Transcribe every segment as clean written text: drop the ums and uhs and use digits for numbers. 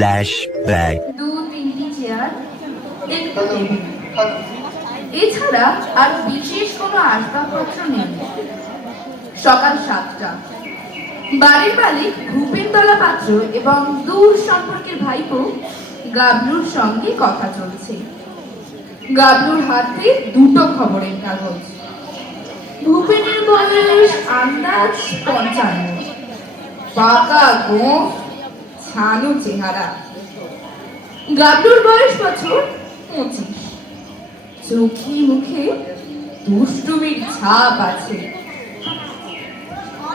Flashback. দু তিনটি chair, একটু টেবিল, এছাড়া আর বিশেষ কোনো আসবাবপত্র নেই। সকাল 7টা। বাড়ির মালিক ভূপেনতলা পাত্র এবং দূর সম্পর্কের ভাইপো গাবলুর সঙ্গে কথা চলছে। গাবলুর হাতে দুটো খবরের কাগজ। ভূপেনের বয়স আন্দাজ 55, পাকা গোঁফ, ছানু চেহারা। গাবলুর বয়স বছর 25, চোখে মুখে দুষ্টুমির ছাপ আছে।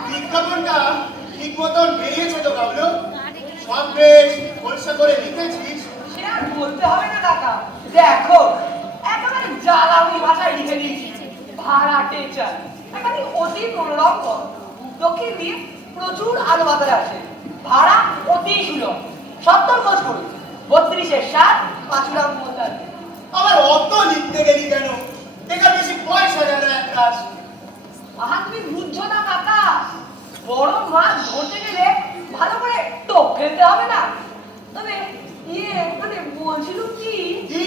বিজ্ঞাপনটা ঠিক মতন বেরিয়েছে তো গাবলু? সব বেশ পরিষ্কার করে লিখেছিস? সে আর বলতে হবে না কাকা, দেখো একেবারে জ্বালানি ভাষায় লিখে দিয়েছি। ভাড়া টেচার এখানে অতি মনোরম পথ, দক্ষিণ দিয়ে প্রচুর আলো বাতাস আসে। ভাড়া অতি সুলভ, 70 খোঁজ করুন, 32-এর 7 পাঁচুরাম মন্দার। আবার অত লিখতে গেলি কেন? এটা বেশি পয়সা যেন এক কাজ। আহা তুমি বুঝছো না কাকা, বড় মাছ ধরতে গেলে ভালো করে টোপ ফেলতে হবে না। তবে মানে বলছিলুম কি, কি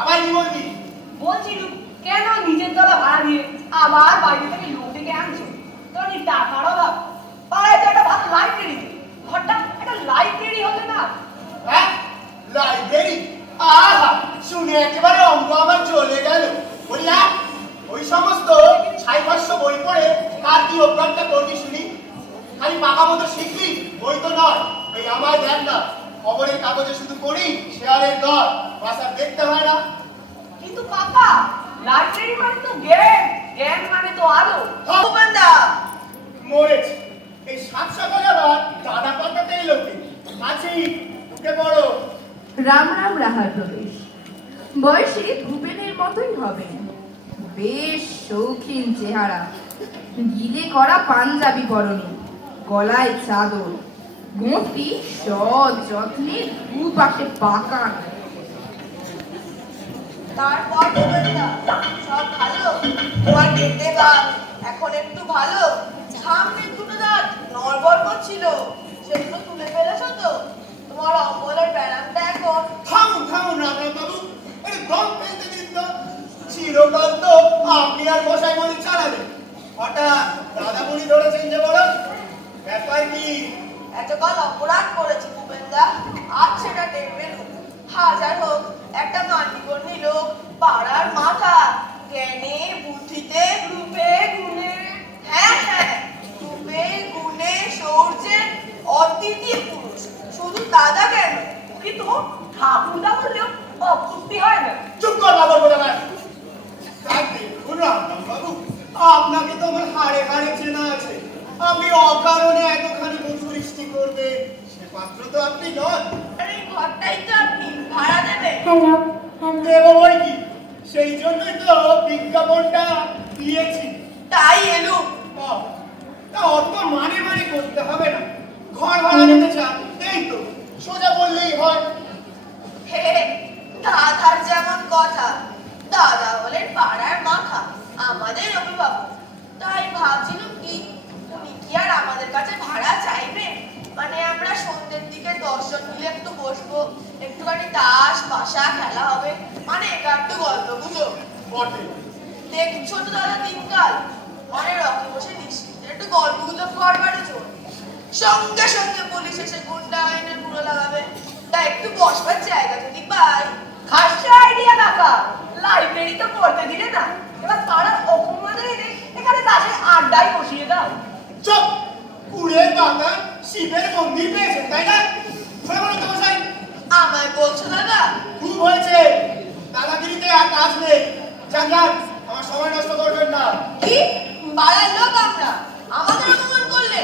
আবার কি বলবি? বলছিলুম কেন নিজের তলা ভাড়া দিয়ে আবার বাইরে থেকে লোক ডেকে আনছো? তোর এই টাকার অভাব, পাড়ায় তো একটা ভালো লাইব্রেরি, ঘরটা একটা লাইব্রেরি হলে না? হ্যাঁ, লাইব্রেরি? আহা, শুনে একেবারে অঙ্গ আমার চলে গেল। বললাম ওই সমস্ত 600 বই পড়ে কার কি অভ্যাসটা করবি শুনি? খালি পাকা মতো শিখবি বই তো নয়। এই আমার দেখ না, খবরের কাগজে শুধু পড়ি শেয়ারের দর, বাসার দেখতে হয় না। কিন্তু কাকা, লাইব্রেরি মানে তো জ্ঞান, জ্ঞান মানে তো আলো। ভগবানদা মরেছে। এই সাত সকালে আবার দাদা পাতাতে এলো কি? আছেই, উঠে পড়ো। রাম রাম রাহার প্রবেশ। বয়সে ভূপেনের মতোই হবে, বেশ শৌখিন চেহারা, গিলে করা পাঞ্জাবি পরনে, গলায় চাদর, গোঁফটি সযত্নে দুপাশে পাকা। তারপর সব ভালো? তোমার কেটে গাছ এখন একটু ভালো? সামনে দুটো দাঁত নড়বড় করছিল, সেগুলো তুলে ফেলেছো তো? তোমার অম্বলের ব্যায়ামটা এখন? থামুন থামুন রামরাম বাবু, একটু দম ফেলতে দিন তো। চিরকাল তো আপনি আর মশাই মনি চালাবেন, হঠাৎ দাদামণি ধরেছেন যে বড় ব্যাপার কি? এতকাল অপরাধ করেছি ভূপেনদা, আজ সেটা টেরবে না। হাজার হোক একটা মাটিকর্মী লোক, পাড়ার মাথা, জ্ঞানে বুদ্ধিতে রূপে গুণে, হ্যাঁ হ্যাঁ রূপে গুণে শৌর্যে অদ্বিতীয় পুরুষ। শুধু দাদা কেন, কিন্তু ঠাকুরদা বললেও অপুষ্টি হয় না। চুপ কর বাবর বলে না। তাই দেখুন রামরাম বাবু, আপনাকে তো আমার হাড়ে হাড়ে চেনা আছে। আপনি অকারণে এতখানি বধুবৃষ্টি করবেন সে পাত্র তো আপনি নন। আর এই ঘরটাই তো আপনি ভাড়া দেবেন। দেব বই কি, সেই জন্যই তো বিজ্ঞাপনটা দিয়েছি। তাই এলুম। তা অত মানে মানে করতে হবে না। ঘর ভাড়া নিতে চান, এই তো সোজা বললেই হয়। হে, দাদার যেমন কথা, দাদা হলেন পাড়ার মাথা, আমাদের অভিভাবক। তাই ভাবছিলাম কি, উনি কি আর আমাদের কাছে ভাড়া চাইবে? মানে আমরা সন্ধ্যের দিকে 10 জন মিলে একটু বসবো, একটুখানি তাস পাশা খেলা হবে, মানে একটু গল্প গুজব। বটে। দেখছো তো দাদা দিনকাল, অনেক রকম বসে নিশ্চিন্তে একটু গল্প গুজব করবারও জোর। সঙ্গে সঙ্গে পুলিশ এসে গুন্ডা আইনের পুরো লাগাবে। তাই একটু বসবার জায়গা যদি পাই। খাসা আইডিয়া কাকা, লাইব্রেরি তো পড়তে দিলে না, এবার পাড়ার অপমানে এনে এখানে তাসের আড্ডাই বসিয়ে দাও। চুপ! কুড়ে পাতা শিবের মন্দির পেয়েছেন তাই না? শোনো বলো তো মশাই, আমায় বলছো দাদা? খুব হয়েছে। দাদাগিরিতে আর কাজ নেই। যান যান, আমার সময় নষ্ট করবেন না। কি পাড়ার লোক আমরা, আমাদের অপমান করলে?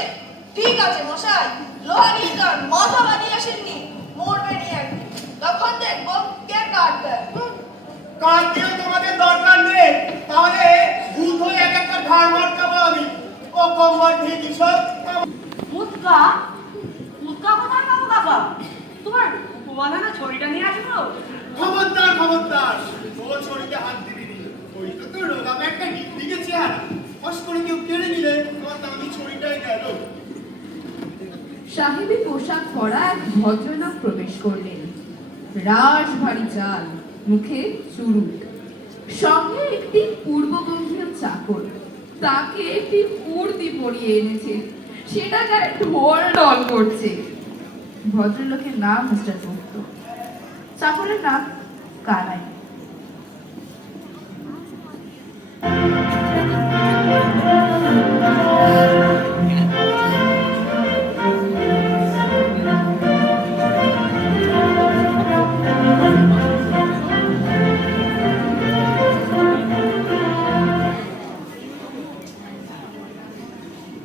ঠিক আছে মশাই, লোহারি কান মাথা বানিয়ে আসেননি, মরবে নি একদিন, তখন দেখবো কে কাট দেয়। কাজ দিয়ে তোমাদের দরকার নেই, তাহলে ভূত হয়ে এক একটা ঘাড় মারতাম আমি। ও কম্বল ঠিক সব। মুৎকা, মুৎকা কোথায় পাবো কাকা? তোমার উপমানা ছড়িটা নিয়ে আসবো? খবরদার খবরদার, ও ছড়িতে হাত দিবি নি। ওই তো তোর রোগা একটা দিকে চেহারা, ফস করে কেউ কেড়ে নিলে তোমার দামি ছড়িটাই গেল। সাহেবী পোশাক পরা এক ভদ্রলোক প্রবেশ করলেন। রাশ ভারী চাল, মুখে চুরুট, সঙ্গে একটি পূর্ববঙ্গীয় চাকর তাকে একটি উর্দি পরিয়ে এনেছে, সেটা তার ঢোল ঢল করছে। ভদ্রলোকের নাম মিস্টার গুপ্ত, চাকরের নাম কানাই।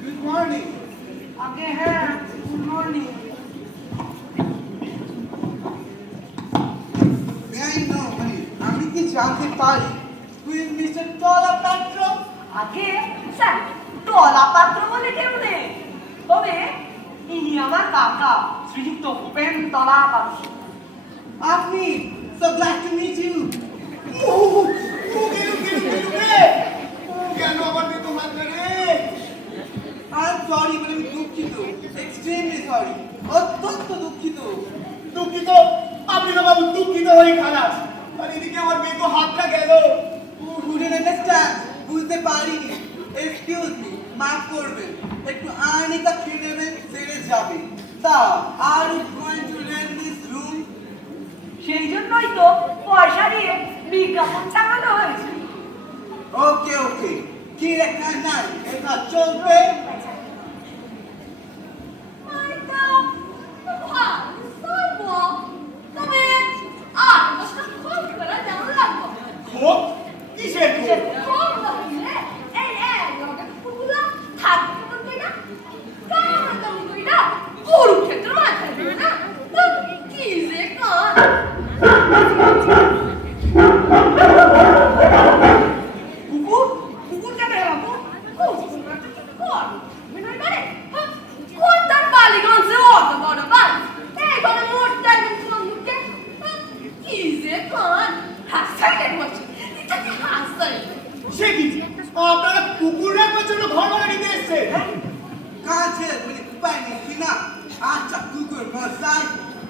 Good morning. আগে হ্যাঁ, good morning. May I know, মানে আমি কি জানতে পারি who is Mr. Tola Patro? আগে স্যার টলা পাত্র বলে কেউ নেই, তবে ইনি আমার কাকা শ্রীযুক্ত ভূপেন তলা পাত্র। আপনি, so glad to meet you. কেন আবার বেতো মাত্রা রে? I'm sorry, মানে আমি দুঃখিত, extremely sorry, অত্যন্ত দুঃখিত। দুঃখিত? আপনি তো বাবু দুঃখিত হয়ে খালাস, আর এদিকে আমার বেতো হাতটা গেল। Couldn't understand, বুঝতে পারিনি। Excuse me, মাফ করবেন, একটু আর্নিকা খেয়ে নেবেন, সেরে যাবে। তা, are you going to rent this room? সেই জন্যই তো পয়সা দিয়ে বিজ্ঞাপন চালানো হয়েছে। Okay, okay. কি রেখা নাই, এটা চলবে। খুব? কিসের খুব? কুকুর কুকুর কেন বাবু? কোন তার বালিগঞ্জে অত বড় বাল? এই বড় মোটটা একদম মুখে কি যে কোন হাসাইতে বসে, এটা কি হাসাই? সে কি? আপনারা কুকুর রাখবার জন্য ঘর ভাড়া নিতে এসেছেন? কাছে মানে উপায় নেই কি না? আচ্ছা কুকুর মশাই,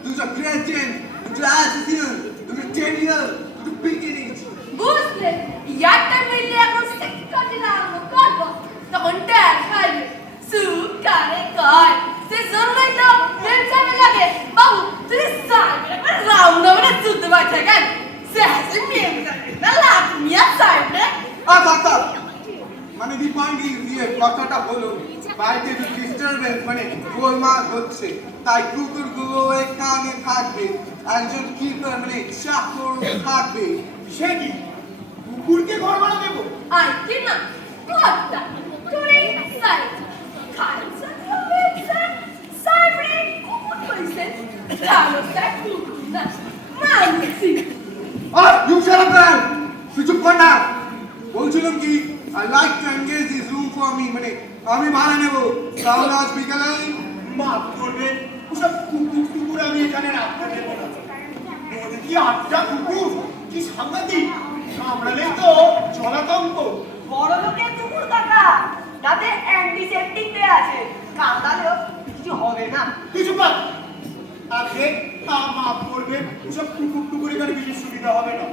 দুটো ক্রেটেন, দুটো অ্যাসিসিন, দুটো টেরিয়ার, দুটো পিকিনিক। বুঝলে ইয়ারটা মিলে এখন সেক্স করতে আরম্ভ করবো, তখন ট্যাগ খাইবে সুপ কারে কয় সে জন্যই তো বেলচামে লাগে। বাবু তুই সাইবে একবার রাউন্ড করে চুলতে পারছে কেন? সে হাসি মেয়ে না লাগ মিয়া সাইবে। আচ্ছা মানে দি পয়েন্ট ইয়ে কথাটা হলো বাড়িতে একটু ডিস্টারবেন্স মানে গোলমাল হচ্ছে, তাই কুকুরগুলো এখানে থাকবে, একজন কিপার মানে চাকর থাকবে। সে কি? কুকুরকে ঘর ভাড়া দেবো? আই কি না কথা তুই সাইড খাইছে হয়েছে সাইবে কুকুর কইছে তাহলে সে কুকুর না মানছি। Are you shut up man, সুযোগ কর না। বলছিলাম কি I like to engage this room for me, মানে আমি ভাড়া নেব, তাহলে আজ বিকালে মাফ করবেন, ওসব কুকুর আমি এখানে রাখতে দেবো না। কি 8টা কুকুর, কি সাংঘাতিক! কামড়ালেই তো জলাতঙ্ক। বড় লোকের কুকুর কাকা, তাতে অ্যান্টিসেপটিক দেয়া আছে, কামড়ালেও কিছু হবে না। কিছু পান আগে মাফ করবেন, ওসব কুকুর এখানে বিশেষ সুবিধা হবে না।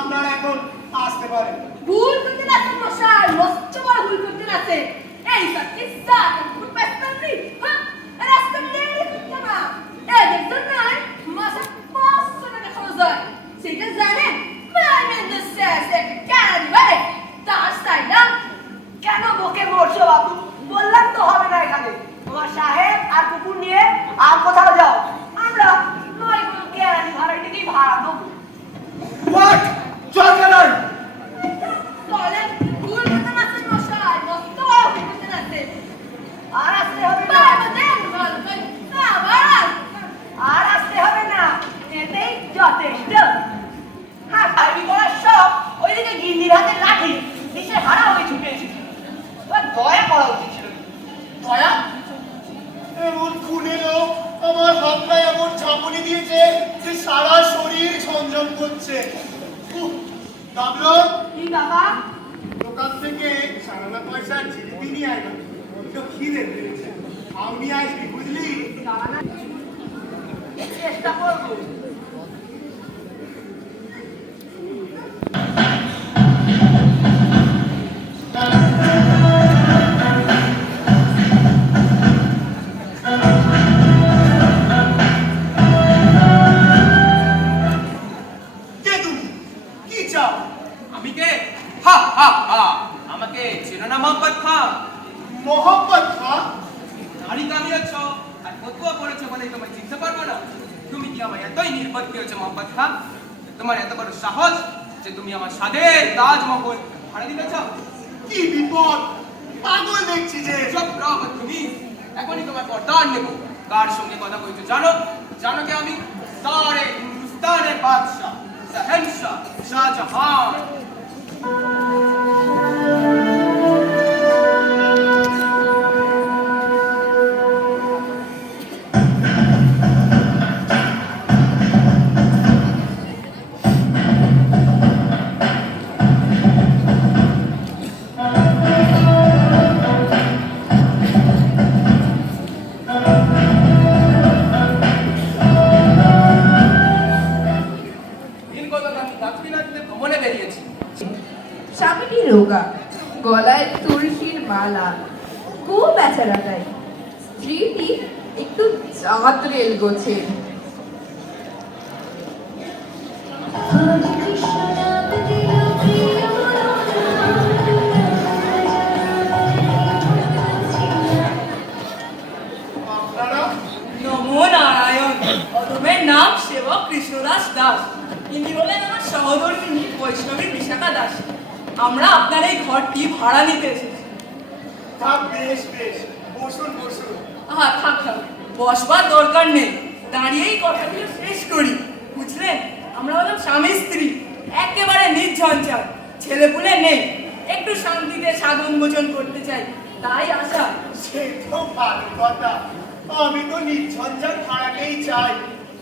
আপনারা এখন আসতে পারেন। ভুল করতে নাছেন মশাই, মস্ত বড় ভুল করতে নাছে। এই সত্যি সাত ফুট পাঁচটি হ্যাঁ রাস্তা মেরে করতে না এদের জন্য মাসে 500 টাকা খরচ হয়। সেটা জানেন মেয়েদের শেষ একটা কেন দিবে তার সাইডা কেন বকে মরছো বাবু? বললাম তো হবে না এখানে। তোমার সাহেব আর কুকুর নিয়ে আর কোথাও যাও, আমরা নয় কোনো গ্যারান্টি ভাড়াই থেকেই ভাড়া দেবো। হোয়াট চল গেলেন। তাহলে ভুল করতে নাছেন মশাই, মস্ত বড় ভুল করতে নাছে। আর আসতে হবে না, বাবা দেন ভালো করে আবার আর আসতে হবে না, এতেই যথেষ্ট। হ্যাঁ পাইবি করার সব ওইদিকে গিন্নির হাতে লাঠি নিচে হারা হয়ে ছুটে এসেছে। এবার দয়া করা উচিত ছিল। দয়া? এমন খুনে লোক আমার হাতটা এমন ঝাঁকুনি দিয়েছে যে সারা শরীর ঝনঝন করছে। দাবলো কি কাকা? দোকান থেকে সারানা পয়সার জিলিপি নিয়ে আয় না, তো খিদে পেয়েছে। ছাউনি আসবি বুঝলি? চেষ্টা করবো। কে তুমি? কি চাও? আমি কে? হা হা হা, আমাকে চেনো না মোহাম্মদ খান? মোহাম্মদ খান? দাড়ি কামিয়েছ আর ফতুয়া পড়েছো বলে তোমায় চিনতে পারবো না? তুমি কি আমায় এতই নির্বোধ হয়েছে মোহাম্মদ খান? তোমার এত বড় সাহস যে তুমি আমার স্বাদের তাজমহল ভাড়া দিতে চাও? কি বিপদ! পাগল দেখছি যে। সব রকম তুমি এখনই তোমার পর্দার নেবো। কার সঙ্গে কথা বলছো জানো? জানো কে আমি? সারে হিন্দুস্তানের বাদশাহ শাহেনশাহ শাহজাহান। ভ্রমণে বেরিয়েছি। স্বামীটি রোগা, গলায় তুলসীর মালা, খুব বেচারাটাই। স্ত্রীটি একটু চাঁদরেল গোছের। আপনারা? নমো নারায়ণ। অধমের নাম সেবক কৃষ্ণদাস দাস। ইনি হলেন আমার সহধর্মিনী বৈষ্ণবী বিশাখা দাস। আমরা আপনার এই ঘরটি ভাড়া নিতে এসেছি। থাক, বেশ বেশ, বসুন বসুন। আহা, থাক থাক, বসবার দরকার নেই, দাঁড়িয়েই কথাগুলো শেষ করি। বুঝলেন, আমরা হলাম স্বামী স্ত্রী, একেবারে নির্ঝঞ্ঝাট, ছেলেপুলে নেই, একটু শান্তিতে সাধন ভোজন করতে চাই, তাই আসা। সে তো ভালো কথা। আমি তো নির্ঝঞ্ঝাট ভাড়াকেই চাই।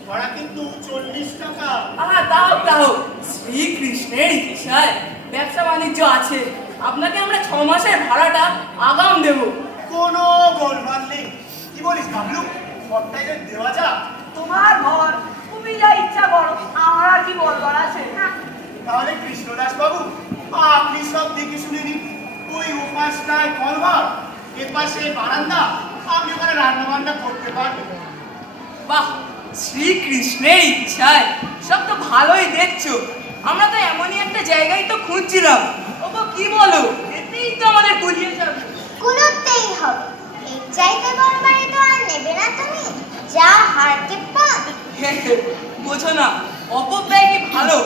ভাড়া কিন্তু 40 টাকা। আহা, তাও তাও, শ্রীকৃষ্ণের ইচ্ছায় ব্যবসা বাণিজ্য আছে, আপনাকে আমরা 6 মাসের ভাড়াটা আগাম দেব। কোনো গোলমাল নেই। কি বলিস বাবলু? ঘরটা এদের দেওয়া যাক? তোমার ঘর, তুমি যা ইচ্ছা করো, আমার আর কি বলবার আছে? তাহলে কৃষ্ণদাস বাবু, আপনি সব দেখে শুনে নিন। ওই উপাসটায় কলঘর, এপাশে বারান্দা, আপনি ওখানে রান্না বান্না করতে পারবেন। বাহ, শ্রীকৃষ্ণের ইচ্ছায় সব তো ভালোই দেখছো। আমরা তো এমনই একটা জায়গায় তো খুঁজছিলাম। ওগো, কি বলো? এতেই তো আমাদের গুলিয়ে যাবে। কুলোতেই হবে। এর চাইতে বড় বাড়ি তো আর নেবে না তুমি, যা হারকে পান। বোঝো না, অপব্যয় কি ভালো?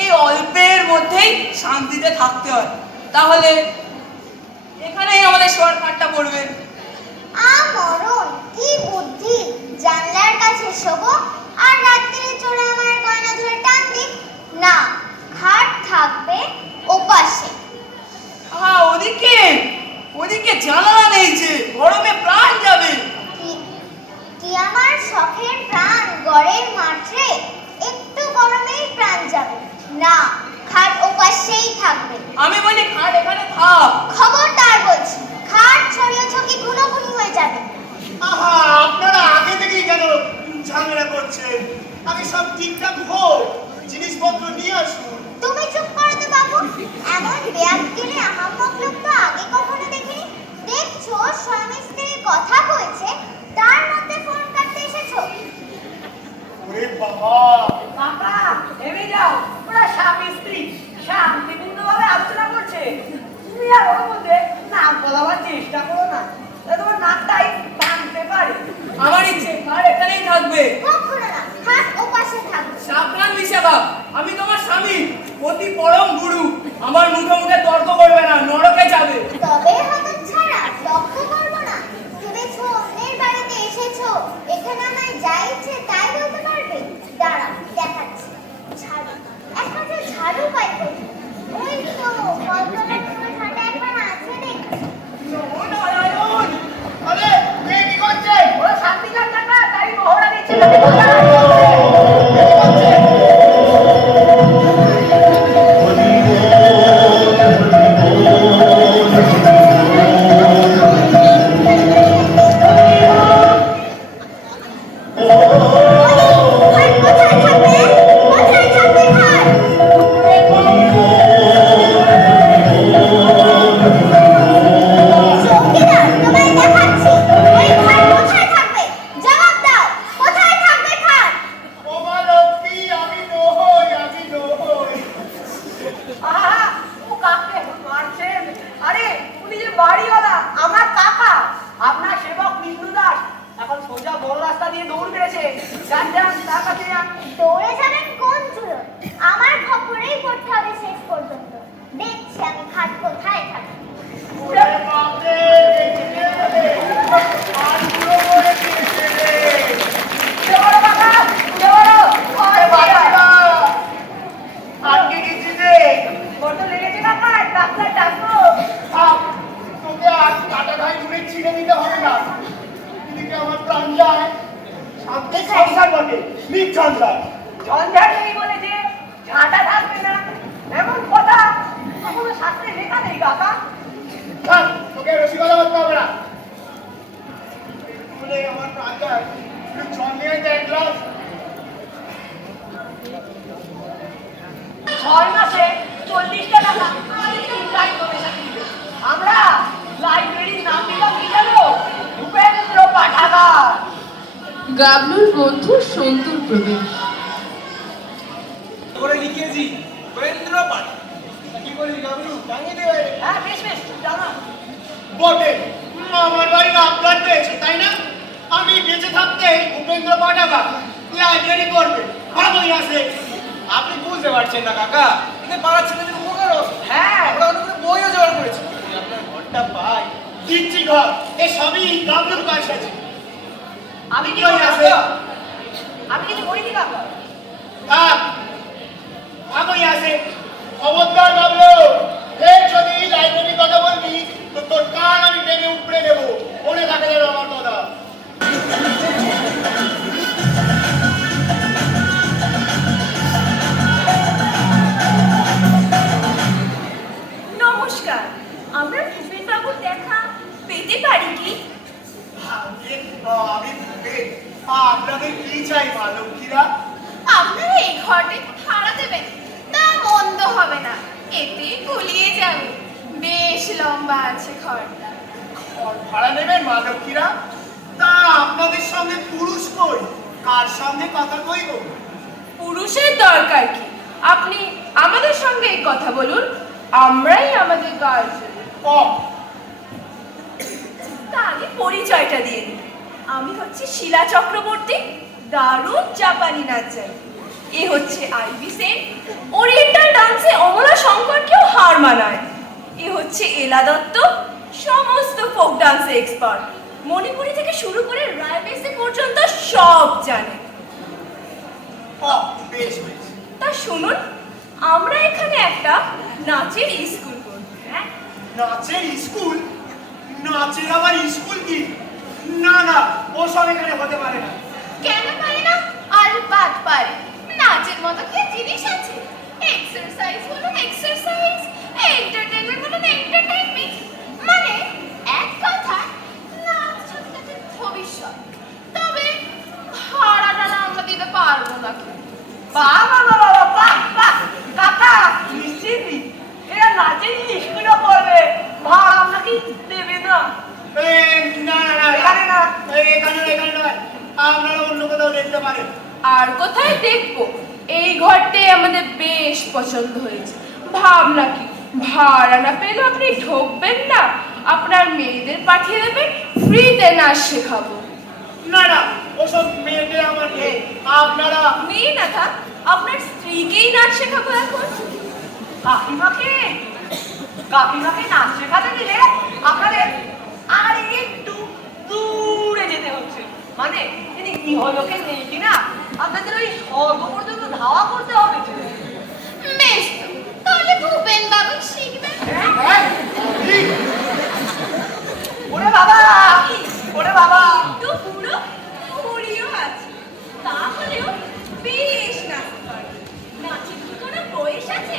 এই অল্পের মধ্যেই শান্তিতে থাকতে হয়। তাহলে এখানেই আমাদের শর্টকাটটা পড়বে। মরণ, কি বুদ্ধি! জানলার কাছে শোবো আর রাত্রিরে চড়ে আমার গয়না ধরে টান দিক। না, খাট থাকবে ওপাশে। ওদিকে ওদিকে জানালা নেই যে, গরমে প্রাণ যাবে। কি আমার শখের প্রাণ গড়ের মাঠে, একটু গরমেই প্রাণ যাবে। না, খাট ওপাশেই থাকবে। আমি বলি খাট এখানে থাক। খবরদার বলছি, খাট ছড়িয়ে ছকি গুনোগুনি হয়ে যাবে। আহা, আপনারা আগে থেকেই কেন ঝামেলা করছেন? আগে সব ঠিকঠাক হোক, জিনিসপত্র নিয়ে আসুন। তুমি চুপ করো তো বাবু। এমন ব্যাগ গেলে আহাম্মক লোক তো আগে কখনো দেখিনি। দেখছো স্বামী স্ত্রীর কথা বলছে, তার মধ্যে ফোন কাটতে এসেছো। ওরে বাবা! কাকা, নেমে যাও। ওরা স্বামী স্ত্রী শান্তিপূর্ণভাবে আলোচনা করছে, তুমি আর ওর মধ্যে নাক গলাবার চেষ্টা করো না, তোমার নাকটাই ভাঙতে পারে। আমার ইচ্ছে আর এখানেই থাকবে। কখনো না, খাট ওপাশে থাকবে। সাবধান বিশাখা, আমি তোমার স্বামী, অতি পরম গুরু। আমার মুখে মুখে তর্ক করবে না, নরকে যাবে। তবে হতচ্ছাড়া, লক্ষ্য করবো না। ভেবেছো অন্যের বাড়িতে এসেছো, এখানে আমায় যা ইচ্ছে তাই বলতে পারবে? দাঁড়া, দেখাচ্ছি। ঝাড়ু, একটা যে ঝাড়ু পাই করি। ওই তো কল্পনা করে হাতে একবার আছে দেখছি। নারায়ণ, আরে, মেয়ে কি করছে? ওরা শান্তি চান না, তাই মহড়া দিচ্ছে। হরি দৌড় মেরেছে। যান যান, তার কাছে যান। দৌড়ে যাবেন কোন চুলো? আমার খবরেই পড়তে হবে শেষ পর্যন্ত। দেখছি আমি খাট কোথায় থাকে। ওরে বাপরে, দেখে রে। আর পুরো করে দিয়েছে রে। উঠে পড়ো কাকা, উঠে পড়ো। আরে বাবা, আটকে গেছি রে। কত লেগেছে কাকা? ডাক্তার ডাকবো? থাক, তোকে আর কাটা ঘাই ঘুরে ছিঁড়ে নিতে হবে না। এদিকে আমার প্রাণ যায়, শান্তি সংসার বটে, নিঃসন্তান। ঝঞ্ঝাট নেই বলে যে ঝাঁটা থাকবে না, এমন কথা কখনো শাস্ত্রে লেখা নেই কাকা। থাক, তোকে রসিকতা করতে হবে না। বলে আমার প্রাণ যায়, একটু জল নিয়ে আয় তো এক গ্লাস। 6 মাসে 40টা টাকা আমাদের 3 লাখ কমিশন দিবে। আমরা লাইব্রেরির নাম দিলাম কি জানো? ভূপেন্দ্র পাঠাগার। গাবলুর বন্ধু সন্তুর প্রবেশ। করে লিখিয়েছি উপেন্দ্র পাঠ। কি বললি গাবলু, টাঙিয়ে দে বাইরে। হ্যাঁ বেশ বেশ, জানা। বটে, আমার বাড়ির আবদার পেয়েছে তাই না? আমি বেঁচে থাকতে উপেন্দ্র পাঠাগার লাইব্রেরি করবে, ভালোই আছে। আপনি বুঝতে পারছেন না কাকা, এতে পাড়ার ছেলেদের উপকার হবে। হ্যাঁ আমরা অনেক করে বইও জোগাড় করেছি। আপনার ঘরটা পাই, দিচ্ছি ঘর, এ সবই গাবলুর কাজ আছে। আমি কি কই করি আছে? কাকা? আমি কিছু করিনি কাকা। থাক, ভালোই আছে। খবরদার গাবলু, ফের যদি লাইব্রেরির কথা বলবি তো তোর কান আমি টেনে উপড়ে দেবো, মনে থাকে যেন আমার কথা। নমস্কার, আমরা ভূপেন বাবুর দেখা পেতে পারি কি? আমি ভূপেন, আপনাদের কি চাই মা লক্ষ্মীরা? আপনারা এই ঘরটা ভাড়া দেবেন? তা মন্দ হবে না, এতে গুলিয়ে যাবে। বেশ লম্বা আছে ঘরটা। ঘর ভাড়া নেবেন মা লক্ষ্মীরা? তা আপনাদের সঙ্গে পুরুষ কই? কার সঙ্গে কথা কইব? পুরুষের দরকার কি? আপনি আমাদের সঙ্গে এই কথা বলুন, আমরাই আমাদের গার্জেন। ও, তা আগে পরিচয়টা দিয়ে দিই। আমি হচ্ছে শিলা চক্রবর্তী, দারুণ জাপানি নাচ জানি। এ হচ্ছে আইভি সেন, ওরিয়েন্টাল ডান্সে অমলা শঙ্করকেও হার মানায়। এ হচ্ছে এলা দত্ত, সমস্ত ফোক ডান্সে এক্সপার্ট। মণিপুরি থেকে শুরু করে রায়বেসে পর্যন্ত সব জানে। ও, বেশ বেশ। তা শুনুন, আমরা এখানে একটা নাচের স্কুল করব। হ্যাঁ, নাচের স্কুল? নাচের আবার স্কুল কি? না না, ওসব এখানে হতে পারে না। কেন পারে না? আলবাত পারে। নাচের মতো কি জিনিস আছে? এক্সারসাইজ হলো এক্সারসাইজ, এন্টারটেইনমেন্ট হলো এন্টারটেইনমেন্ট। মানে এক কথা, নাচ হচ্ছে ভবিষ্যৎ। তবে ভাড়াটা না আমরা দিতে পারবো না। বাহ বাহ বাহ বাহ বাহ বাহ, কাকা নিশ্চিতই এরা নাচের স্কুলও করবে, ভাড়া আপনাকে দেবে না। না না না, এখানে না। এখানে নয়, আপনারা অন্য কোথাও দেখতে পারেন। আর কোথায় দেখবো? এই ঘরটাই আমাদের বেশ পছন্দ হয়েছে। ভাবনা কি, ভাড়া না পেলে আপনি ঢোকবেন না, আপনার মেয়েদের পাঠিয়ে দেবেন, ফ্রিতে নাচ শেখাবো। না না, ওসব মেয়েদের আমার নেই। আপনারা মেয়ে না থাক, আপনার স্ত্রীকেই নাচ শেখাবো এখন। কাকিমাকে কাকিমাকে নাচ শেখাতে দিলে আপনাদের আর একটু দূরে যেতে হচ্ছে। মানে তিনি ইহলোকে নেই কিনা, আপনাদের ওই স্বর্গ পর্যন্ত ধাওয়া করতে হবে। বেশ তো, তাহলে ভূপেন বাবু শিখবেন। ওরে বাবা, ওরে বাবা। একটু বুড়ো বুড়িও আছে, তাহলেও বেশ নাচতে পারে। নাচের কি কোনো বয়স আছে?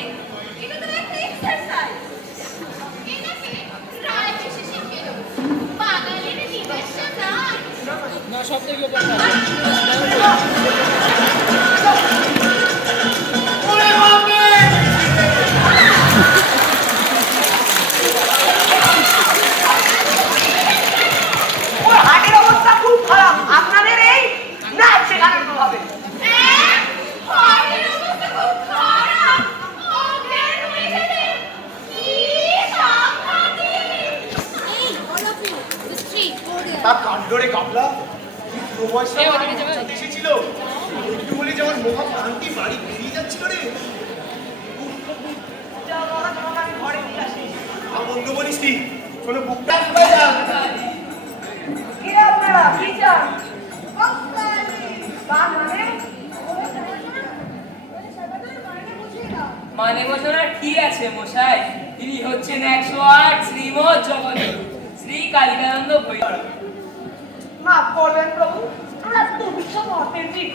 এটা তো একটা এক্সারসাইজ। এটাকে রায় এসে শিখে নেব। বাঙালির নিজস্ব নাচ। ওরে বাপরে! ওর হাটের অবস্থা করতে এসেছিল একটু বলে যেমন মহা প্রান্তি বাড়ি বেরিয়ে যাচ্ছিল রে। যাও বাবা, তোমাকে আমি ঘরে দিয়ে আসি। বন্ধু বলিস কি কোনো বুকটা কি আপনারা কি চান? গান মানে ঘোষণা ঠিক আছে মশাই, তিনি হচ্ছেন 108 শ্রীমৎ জগন্নাথ শ্রী কালিকানন্দ ভৈরব। মাফ করবেন প্রভু, আমরা তুচ্ছ মর্তেন্দ্রিক,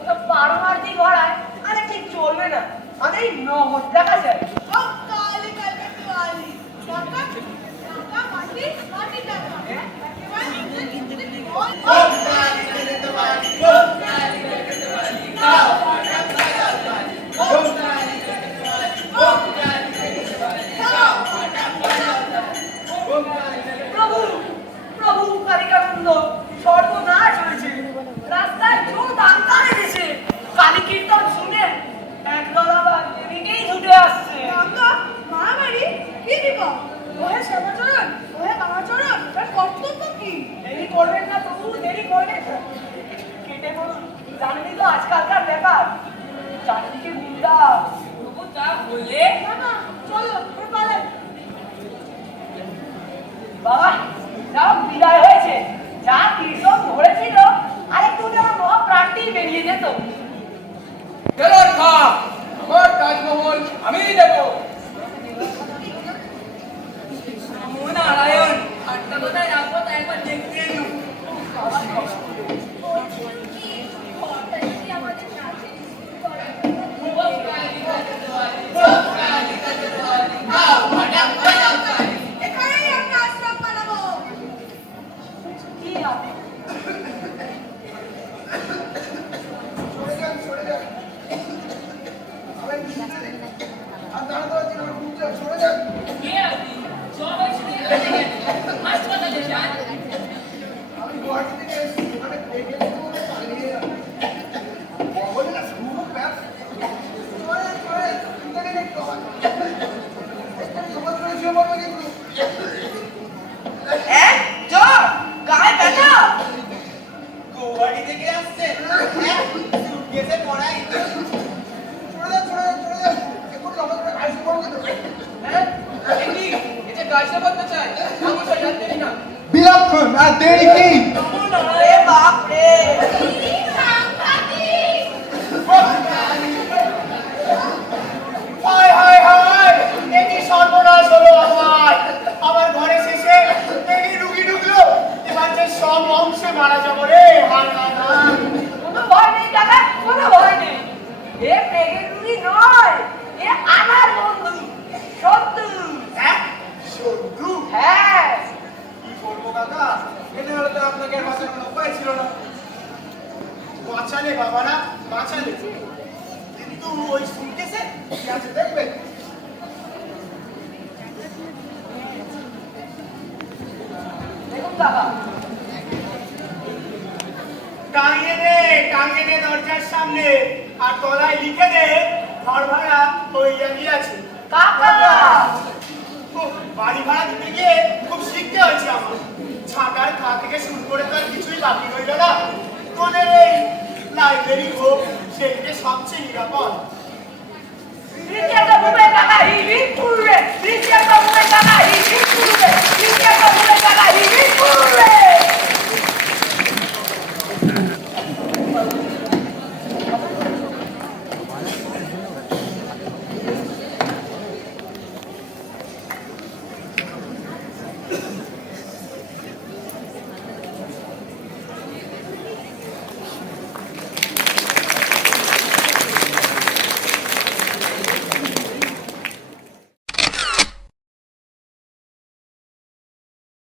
ওটা পারমার্থিক ভরায় আরে ঠিক চলবে না, আমাদের এই নহর দেখা যায়। প্রভু প্রভু কালিকানন্দ সর্বনাশ হয়েছে, রাস্তায় জোর দাঙ্গা লেগেছে, কালী কীর্তন শুনে এক দলাবাদ এদিকেই ছুটে আসছে। মারামারি কি দিব? ওহে শ্যামাচরণ, ওহে বামাচরণ, তার কর্তব্য কি? দেরি করবেন না প্রভু, দেরি করবেন না। কেটে বলুন, জানেনই তো আজকালকার ব্যাপার, চারদিকে গুন্ডা। প্রভু তা বললে মামা চলো পালান। বাবা যাও, বিদায় হয়েছে, যা কীর্তন ধরেছিল আরেকটু যেমন মহা প্রাণটি বেরিয়ে যেত। গেলার খা আমার তাজমহল আমি দেব। ও নারায়ণ, আটটা কোথায় রাখবো তা একবার দেখতে এলুম। এখানেই আমরা আশ্রম বানাবো। কি হবে? কে আপনি? সবাই শুনে গেছেন, হাসপাতালে যান। জ্বর, গায়ে ব্যথা। গৌহাটি থেকে আসছে সুটকেসে পড়াই এমনি এই যে গাছটা করতে চাই আমি তো জানতে না। বিলক্ষণ আর দেরি কি? এ বাপ রে, হায় হায় হায়, এটি সর্বনাশ হলো আমার। আমার ঘরে শেষে দেখি রুগী ঢুকলো, এবার যে সব অংশে মারা যাবো রে। হায় হায় হায়। কোনো ভয় নেই দাদা, কোনো ভয় নেই। এ প্লেগের রুগী নয়, এ আমার বন্ধু শত্রু। হ্যাঁ শত্রু? হ্যাঁ, কি করবো কাকা, এতে হলে তো আপনাকে আর বাঁচানোর উপায় ছিল না। বাঁচালে বাবা না, বাঁচালে, কিন্তু ওই সুটকেসে কি আছে দেখবেন। দেখুন দাদা, টাঙিয়ে নে দরজার সামনে, আর তলায় লিখে দে ঘর ভাড়া হইয়া গিয়াছে। কাকা বাড়ি ভাড়া দিতে গিয়ে খুব শিখতে হয়েছে আমার। ছাটার খা থেকে শুরু করে তো আর কিছুই বাকি রইল না। তোদের এই লাইব্রেরি হোক সেইটা সবচেয়ে নিরাপদ। দ্বিতীয়টা মুখে টাকা হিড়ি পুরবে, দ্বিতীয়টা মুখে টাকা হিড়ি পুরবে, দ্বিতীয়টা মুখে টাকা হিড়ি পুরবে।